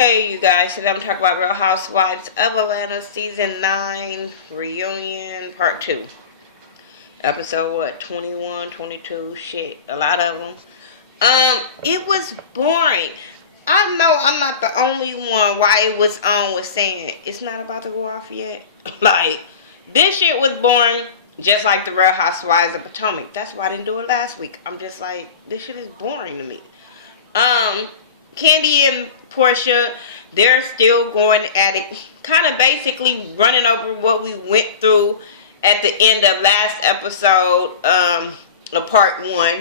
Hey you guys, today I'm talking about Real Housewives of Atlanta Season 9 Reunion Part 2. Episode 21, 22, shit, a lot of them. It was boring. I know I'm not the only one why it was on was saying, it's not about to go off yet. Like, this shit was boring, just like the Real Housewives of Potomac. That's why I didn't do it last week. I'm just like, this shit is boring to me. Candy and Portia, they're still going at it, kind of basically running over what we went through at the end of last episode, of part 1,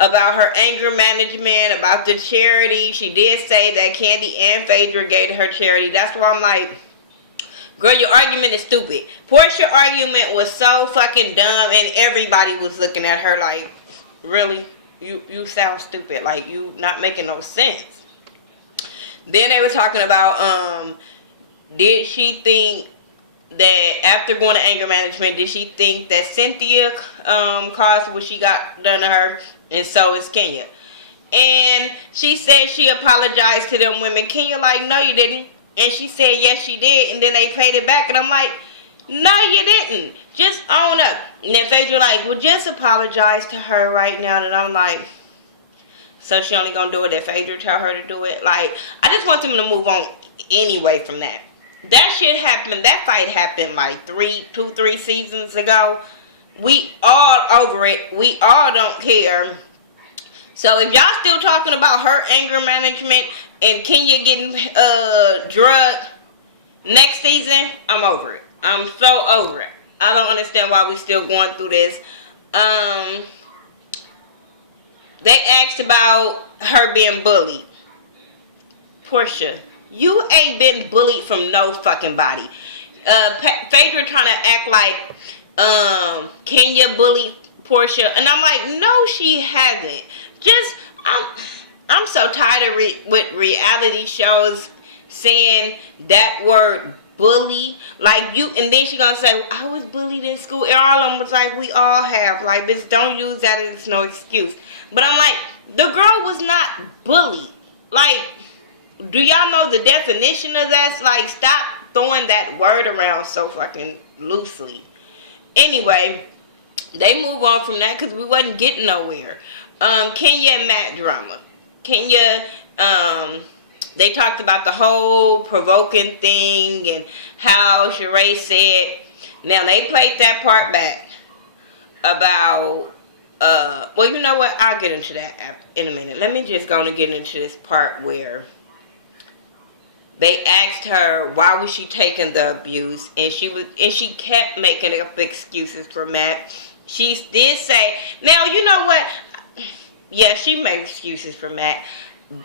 about her anger management, about the charity. She did say that Candy and Phaedra gave her charity. That's why I'm like, girl, your argument is stupid. Portia's argument was so fucking dumb, and everybody was looking at her like, really? You sound stupid. Like, you not making no sense. Then they were talking about, did she think that after going to anger management, did she think that Cynthia caused what she got done to her, and so is Kenya. And she said she apologized to them women. Kenya like, no you didn't. And she said, yes she did. And then they played it back, and I'm like, no you didn't. Just own up. And then Phaedra like, well just apologize to her right now. And I'm like, so she only gonna do it if Phaedra tell her to do it? Like, I just want them to move on anyway from that. That shit happened, that fight happened like 3 seasons ago. We all over it. We all don't care. So if y'all still talking about her anger management and Kenya getting drugged next season, I'm over it. I'm so over it. I don't understand why we still going through this. They asked about her being bullied. Portia, you ain't been bullied from no fucking body. Phaedra trying to act like Kenya bullied Portia, and I'm like, no, she hasn't. Just I'm so tired of with reality shows saying that word bully, like you, and then she gonna say, well, I was bullied in school, and all of them was like, we all have. Like, bitch, don't use that as no excuse. But I'm like, the girl was not bullied. Like, do y'all know the definition of that? Like, stop throwing that word around so fucking loosely. Anyway, they move on from that because we wasn't getting nowhere. Kenya and Matt drama. Kenya, they talked about the whole provoking thing and how Shereé said, now they played that part back about, well, you know what? I'll get into that in a minute. Let me just go and get into this part where they asked her why was she taking the abuse, and she kept making up excuses for Matt. She did say, now you know what? Yeah, she made excuses for Matt,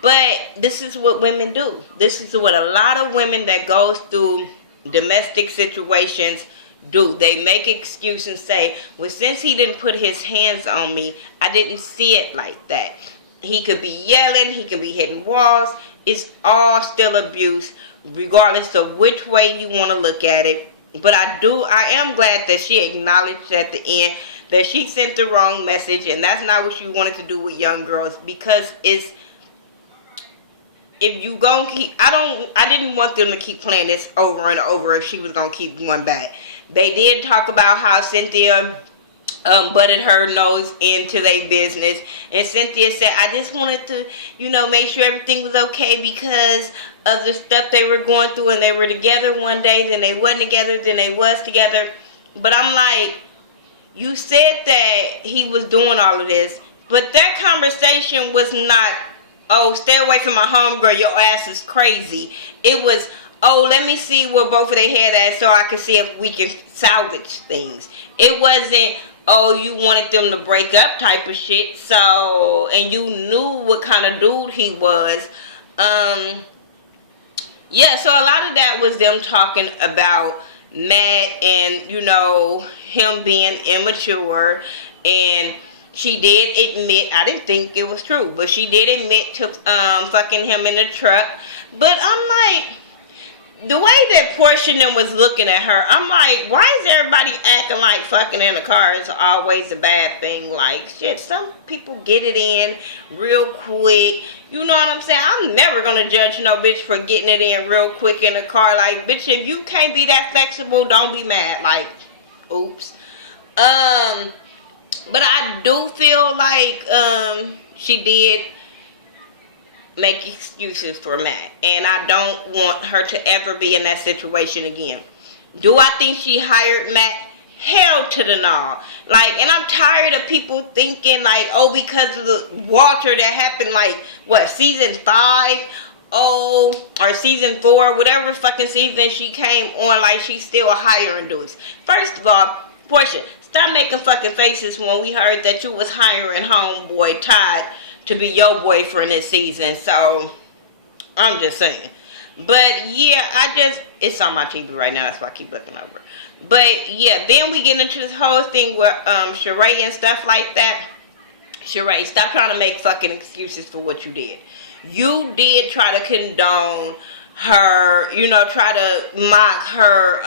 but this is what women do. This is what a lot of women that goes through domestic situations do. They make excuses and say, well, since he didn't put his hands on me, I didn't see it like that. He could be yelling, he could be hitting walls. It's all still abuse, regardless of which way you want to look at it. But I am glad that she acknowledged at the end that she sent the wrong message, and that's not what she wanted to do with young girls, because it's, if you go keep, I didn't want them to keep playing this over and over if she was going to keep going back. They did talk about how Cynthia butted her nose into their business, and Cynthia said, I just wanted to, make sure everything was okay because of the stuff they were going through, and they were together one day, then they wasn't together, then they was together. But I'm like, you said that he was doing all of this, but that conversation was not, oh, stay away from my homegirl, your ass is crazy. It was, oh, let me see where both of their head at so I can see if we can salvage things. It wasn't, oh, you wanted them to break up type of shit. So, and you knew what kind of dude he was. Yeah, so a lot of that was them talking about Matt and, him being immature. And she did admit, I didn't think it was true, but she did admit to fucking him in the truck. But I'm like, the way that Portia was looking at her, I'm like, why is everybody acting like fucking in the car is always a bad thing? Like, shit, some people get it in real quick. You know what I'm saying? I'm never gonna judge no bitch for getting it in real quick in the car. Like, bitch, if you can't be that flexible, don't be mad. Like, oops. But I do feel like she did make excuses for Matt, and I don't want her to ever be in that situation again. Do I think she hired Matt? Hell to the no. Like, and I'm tired of people thinking like, oh, because of the Walter that happened, like, what, season 5? Oh, or season 4, whatever fucking season she came on, like, she's still hiring dudes. First of all, Portia, stop making fucking faces when we heard that you was hiring homeboy Todd to be your boyfriend this season. So, I'm just saying. But, yeah, it's on my TV right now, that's why I keep looking over. But, yeah, then we get into this whole thing with Shereé and stuff like that. Shereé, stop trying to make fucking excuses for what you did. You did try to condone her, try to mock her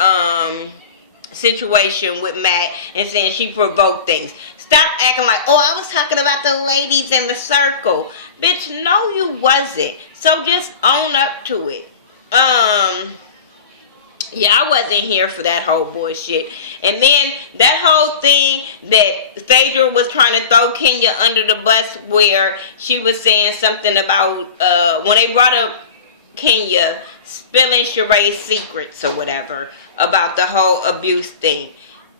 situation with Matt and saying she provoked things. Stop acting like, oh, I was talking about the ladies in the circle. Bitch, no, you wasn't. So just own up to it. Yeah, I wasn't here for that whole bullshit. And then that whole thing that Phaedra was trying to throw Kenya under the bus, where she was saying something about when they brought up Kenya spilling Shereé's secrets or whatever about the whole abuse thing.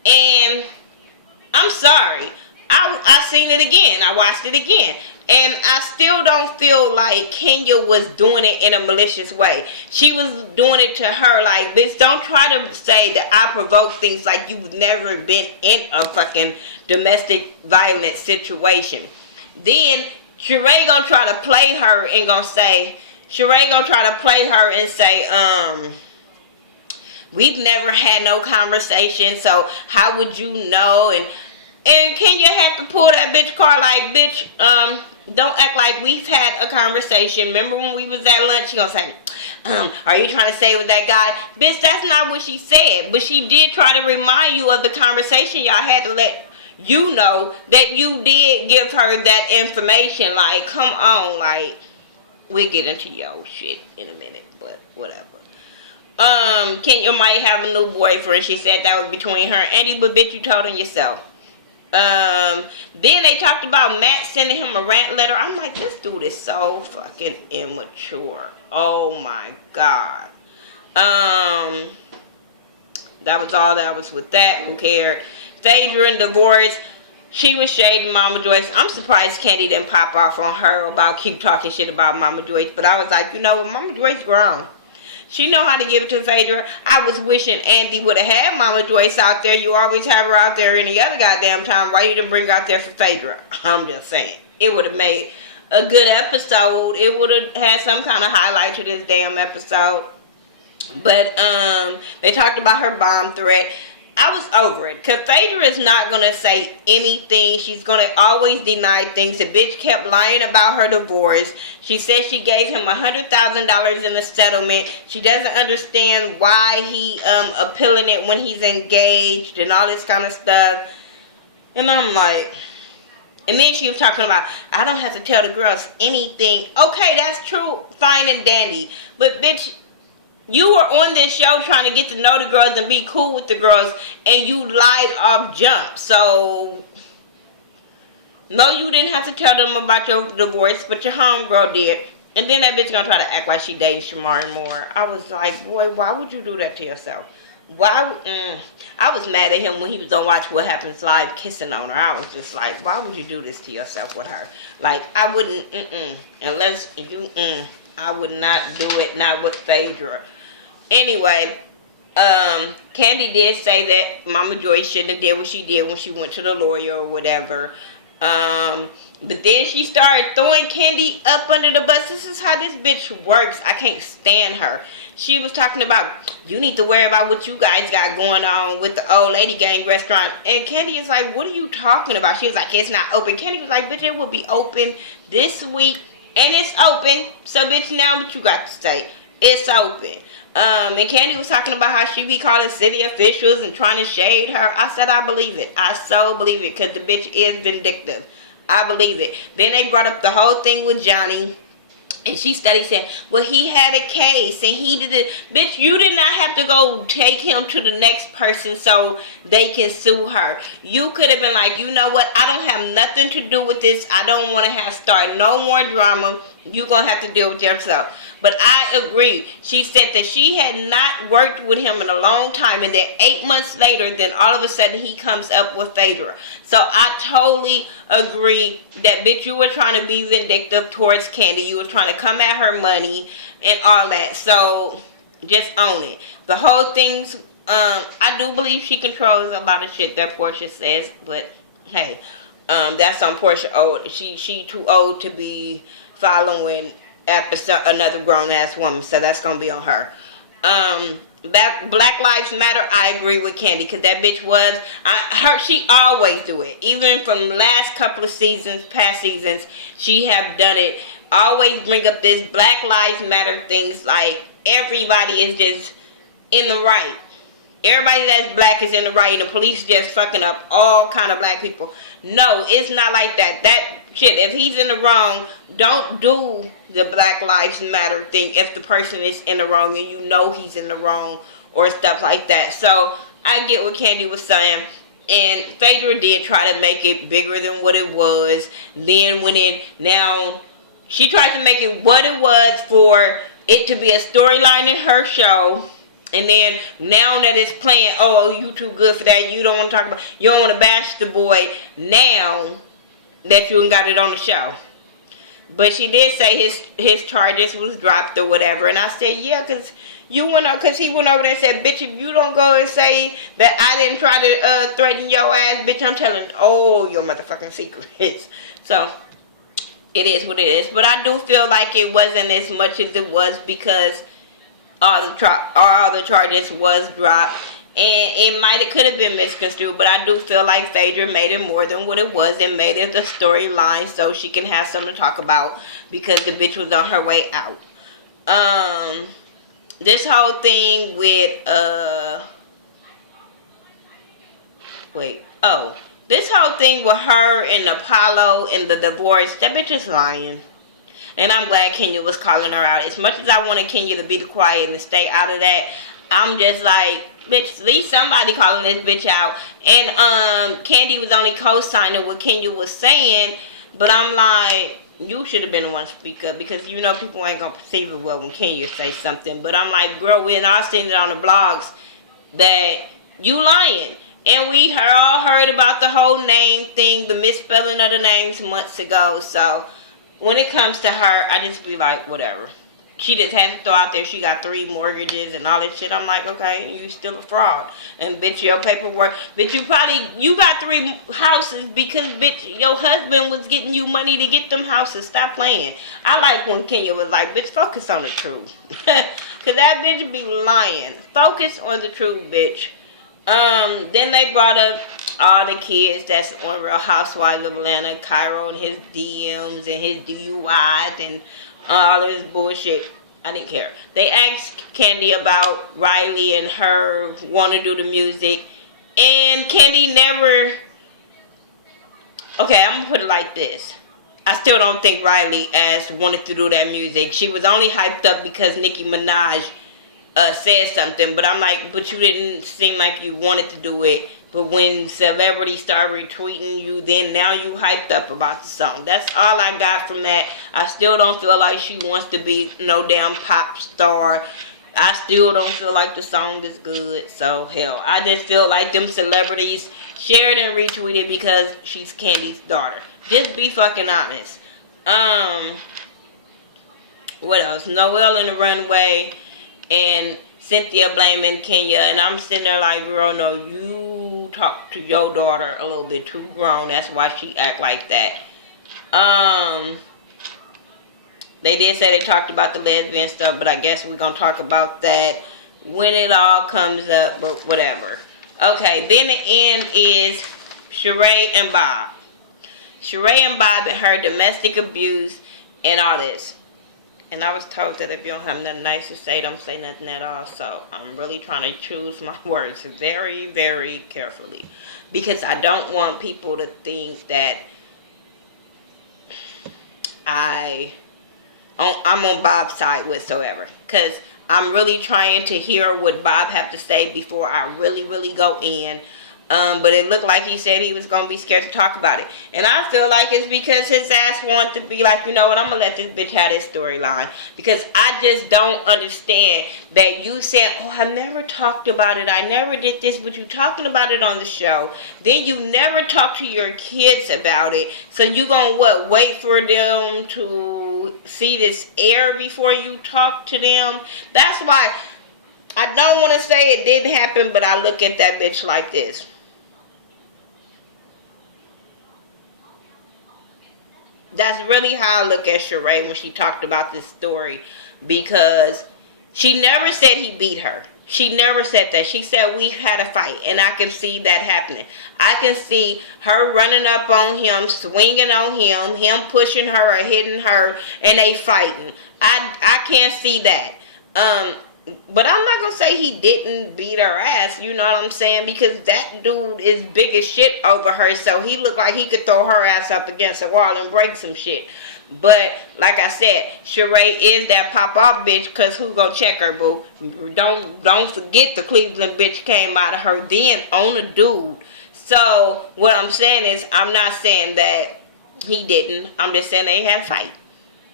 And I'm sorry, I seen it again. I watched it again. And I still don't feel like Kenya was doing it in a malicious way. She was doing it to her like, bitch, don't try to say that I provoke things like you've never been in a fucking domestic violence situation. Then Shereé gonna try to play her and say, we've never had no conversation, so how would you know? And Kenya had to pull that bitch car like, bitch, don't act like we've had a conversation. Remember when we was at lunch? She gonna say, are you trying to say with that guy? Bitch, that's not what she said. But she did try to remind you of the conversation y'all had to let you know that you did give her that information. Like, come on, like, we'll get into your shit in a minute, but whatever. Kenya might have a new boyfriend. She said that was between her and Andy, but bitch, you told him yourself. Then they talked about Matt sending him a rant letter. I'm like, this dude is so fucking immature. Oh my god. That was all that was with that. Who cared? Phaedra and divorce. She was shading Mama Joyce. I'm surprised Candy didn't pop off on her about keep talking shit about Mama Joyce. But I was like, you know what? Mama Joyce grown. She know how to give it to Phaedra. I was wishing Andy would have had Mama Joyce out there. You always have her out there any other goddamn time. Why you didn't bring her out there for Phaedra? I'm just saying. It would have made a good episode. It would have had some kind of highlight to this damn episode. But they talked about her bomb threat. I was over it. Because Phaedra is not going to say anything. She's going to always deny things. The bitch kept lying about her divorce. She said she gave him $100,000 in the settlement. She doesn't understand why he appealing it when he's engaged and all this kind of stuff. And I'm like... And then she was talking about, I don't have to tell the girls anything. Okay, that's true. Fine and dandy. But bitch... You were on this show trying to get to know the girls and be cool with the girls, and you lied off jump. So, no, you didn't have to tell them about your divorce, but your homegirl did. And then that bitch gonna try to act like she dated Shamari Moore. I was like, boy, why would you do that to yourself? Why? I was mad at him when he was on Watch What Happens Live kissing on her. I was just like, why would you do this to yourself with her? Like, I wouldn't, unless you, I would not do it, not with Phaedra. Anyway, Candy did say that Mama Joyce shouldn't have did what she did when she went to the lawyer or whatever. But then she started throwing Candy up under the bus. This is how this bitch works. I can't stand her. She was talking about, you need to worry about what you guys got going on with the old lady gang restaurant. And Candy is like, what are you talking about? She was like, it's not open. Candy was like, bitch, it will be open this week. And it's open. So, bitch, now what you got to say? It's open. And Candy was talking about how she be calling city officials and trying to shade her. I said, I believe it. I so believe it, because the bitch is vindictive. I believe it. Then they brought up the whole thing with Johnny. And she studied saying, well, he had a case and he did it. Bitch, you did not have to go take him to the next person so they can sue her. You could have been like, you know what? I don't have nothing to do with this. I don't want to start no more drama. You're going to have to deal with yourself. But I agree. She said that she had not worked with him in a long time, and then 8 months later, then all of a sudden he comes up with Phaedra. So I totally agree that, bitch, you were trying to be vindictive towards Kandi. You were trying to come at her money and all that. So just own it. The whole thing's, I do believe she controls a lot of shit that Portia says, but hey, that's on Portia old. She too old to be following after another grown-ass woman, so that's gonna be on her. Black Lives Matter, I agree with Kandi, because that bitch she always do it. Even from last couple of seasons, past seasons, she have done it. Always bring up this Black Lives Matter things like everybody is just in the right. Everybody that's black is in the right, and the police just fucking up all kind of black people. No, it's not like that. That shit, if he's in the wrong, don't do the Black Lives Matter thing if the person is in the wrong and you know he's in the wrong or stuff like that. So I get what Kandi was saying, and Phaedra did try to make it bigger than what it was. Then now she tried to make it what it was for it to be a storyline in her show. And then now that it's playing, oh, you too good for that. You don't want to talk about, you don't want to bash the boy now that you got it on the show. But she did say his charges was dropped or whatever. And I said, yeah, because he went over there and said, bitch, if you don't go and say that I didn't try to threaten your ass, bitch, I'm telling all your motherfucking secrets. So it is what it is. But I do feel like it wasn't as much as it was because all the charges was dropped, and it could have been misconstrued, but I do feel like Phaedra made it more than what it was and made it a storyline so she can have something to talk about because the bitch was on her way out. This whole thing with this whole thing with her and Apollo and the divorce, that bitch is lying. And I'm glad Kenya was calling her out. As much as I wanted Kenya to be quiet and stay out of that, I'm just like, bitch, at least somebody calling this bitch out. And Kandi was only co-signing what Kenya was saying, but I'm like, you should have been the one to speak up because you know people ain't gonna perceive it well when Kenya say something. But I'm like, girl, we all seen it on the blogs that you lying. And we all heard about the whole name thing, the misspelling of the names months ago. So when it comes to her, I just be like, whatever. She just had to throw out there she got 3 mortgages and all that shit. I'm like, okay, you still a fraud. And bitch, your paperwork, bitch, you got 3 houses because bitch, your husband was getting you money to get them houses. Stop playing. I like when Kenya was like, bitch, focus on the truth. Cause that bitch be lying. Focus on the truth, bitch. Then they brought up all the kids that's on Real Housewives of Atlanta, Cairo and his DMs and his DUIs and all of this bullshit. I didn't care. They asked Kandi about Riley and her want to do the music, and Kandi never. Okay, I'm gonna put it like this. I still don't think Riley wanted to do that music. She was only hyped up because Nicki Minaj said something, but I'm like, but you didn't seem like you wanted to do it. But when celebrities start retweeting you, then now you hyped up about the song. That's all I got from that. I still don't feel like she wants to be no damn pop star. I still don't feel like the song is good. So, hell, I just feel like them celebrities shared and retweeted because she's Kandi's daughter. Just be fucking honest. What else? Noelle in the runway and Cynthia blaming Kenya, and I'm sitting there like, girl, no, you talk to your daughter a little bit too grown. That's why she act like that. They did say they talked about the lesbian stuff, but I guess we're gonna talk about that when it all comes up. But whatever. Okay, then the end is Shereé and Bob. Shereé and Bob and her domestic abuse and all this. And I was told that if you don't have nothing nice to say, don't say nothing at all. So I'm really trying to choose my words very, very carefully. Because I don't want people to think that I I'm on Bob's side whatsoever, because I'm really trying to hear what Bob have to say before I really go in. But it looked like he said he was going to be scared to talk about it. And I feel like it's because his ass wanted to be like, you know what, I'm going to let this bitch have this storyline. Because I just don't understand that you said, oh, I never talked about it. I never did this, but you talking about it on the show. Then you never talked to your kids about it. So you going to, what, wait for them to see this air before you talk to them? That's why I don't want to say it didn't happen, but I look at that bitch like this. That's really how I look at Shereé when she talked about this story, because she never said he beat her. She never said that. She said we had a fight, and I can see that happening. I can see her running up on him, swinging on him pushing her or hitting her, and they fighting. I can't see that. But I'm not going to say he didn't beat her ass, you know what I'm saying? Because that dude is big as shit over her, so he looked like he could throw her ass up against a wall and break some shit. But, like I said, Shereé is that pop-off bitch, because who gonna check her, boo? Don't forget the Cleveland bitch came out of her then on a dude. So, what I'm saying is, I'm not saying that he didn't. I'm just saying they had a fight.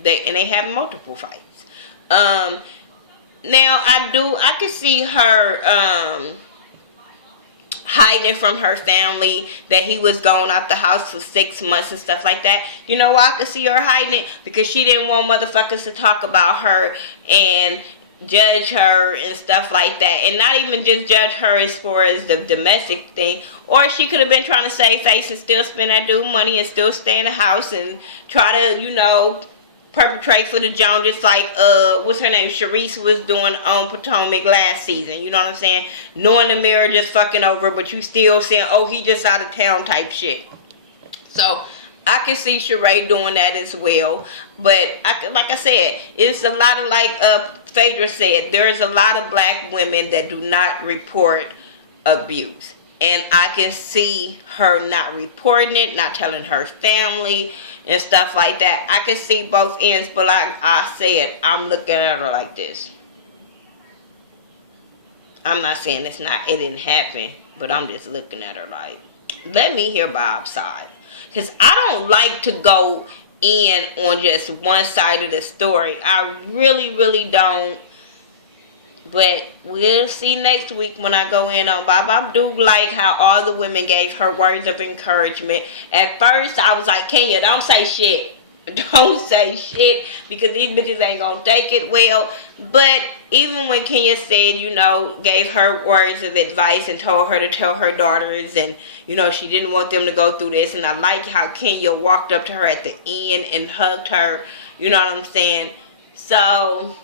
They had multiple fights. Now, I can see her hiding from her family, that he was going out the house for 6 months and stuff like that. You know why I could see her hiding it? Because she didn't want motherfuckers to talk about her and judge her and stuff like that. And not even just judge her as far as the domestic thing. Or she could have been trying to save face and still spend that dude money and still stay in the house and try to, you know, perpetrate for the Jones, just like what's her name, Sharice was doing on Potomac last season. You know what I'm saying? Knowing the marriage is fucking over, but you still saying, oh, he just out of town type shit. So I can see Shereé doing that as well. But like I said, it's a lot of, like Phaedra said, there's a lot of black women that do not report abuse. And I can see her not reporting it, not telling her family and stuff like that. I can see both ends, but like I said, I'm looking at her like this. I'm not saying it didn't happen, but I'm just looking at her like, let me hear Bob's side. Because I don't like to go in on just one side of the story. I really don't. But we'll see next week when I go in on Bob. I do like how all the women gave her words of encouragement. At first, I was like, Kenya, don't say shit. Don't say shit, because these bitches ain't gonna take it well. But even when Kenya said, you know, gave her words of advice and told her to tell her daughters, and, you know, she didn't want them to go through this. And I like how Kenya walked up to her at the end and hugged her. You know what I'm saying? So,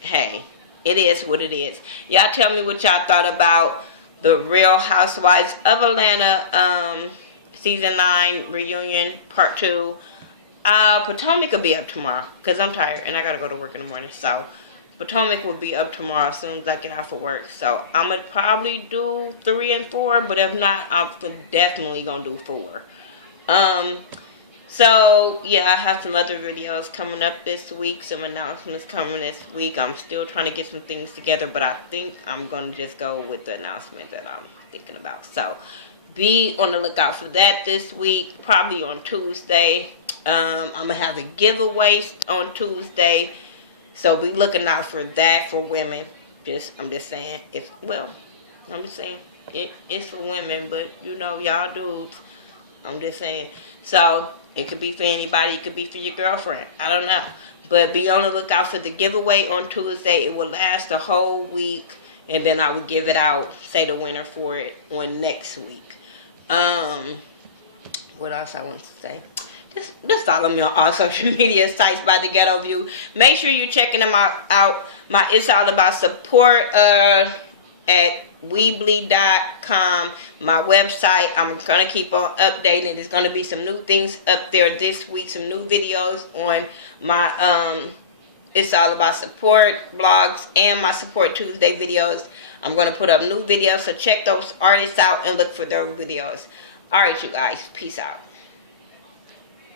hey. It is what it is. Y'all tell me what y'all thought about the Real Housewives of Atlanta Season 9 Reunion Part 2. Potomac will be up tomorrow, because I'm tired and I got to go to work in the morning. So, Potomac will be up tomorrow as soon as I get out for work. So, I'm going to probably do 3 and 4, but if not, I'm definitely going to do 4. So, yeah, I have some other videos coming up this week, some announcements coming this week. I'm still trying to get some things together, but I think I'm going to just go with the announcement that I'm thinking about. So, be on the lookout for that this week, probably on Tuesday. I'm going to have a giveaway on Tuesday, so be looking out for that for women. I'm just saying, it's for women, but, you know, y'all dudes, I'm just saying. So, it could be for anybody. It could be for your girlfriend. I don't know. But be on the lookout for the giveaway on Tuesday. It will last a whole week. And then I will give it out, say the winner for it, on next week. What else I want to say? Just follow me on all social media sites by Thaghettoview. Make sure you're checking them out. It's all about support at Weebly.com. My website, I'm going to keep on updating. There's going to be some new things up there this week, some new videos on my It's All About Support blogs and my Support Tuesday videos. I'm going to put up new videos, so check those artists out and look for their videos. Alright, you guys. Peace out.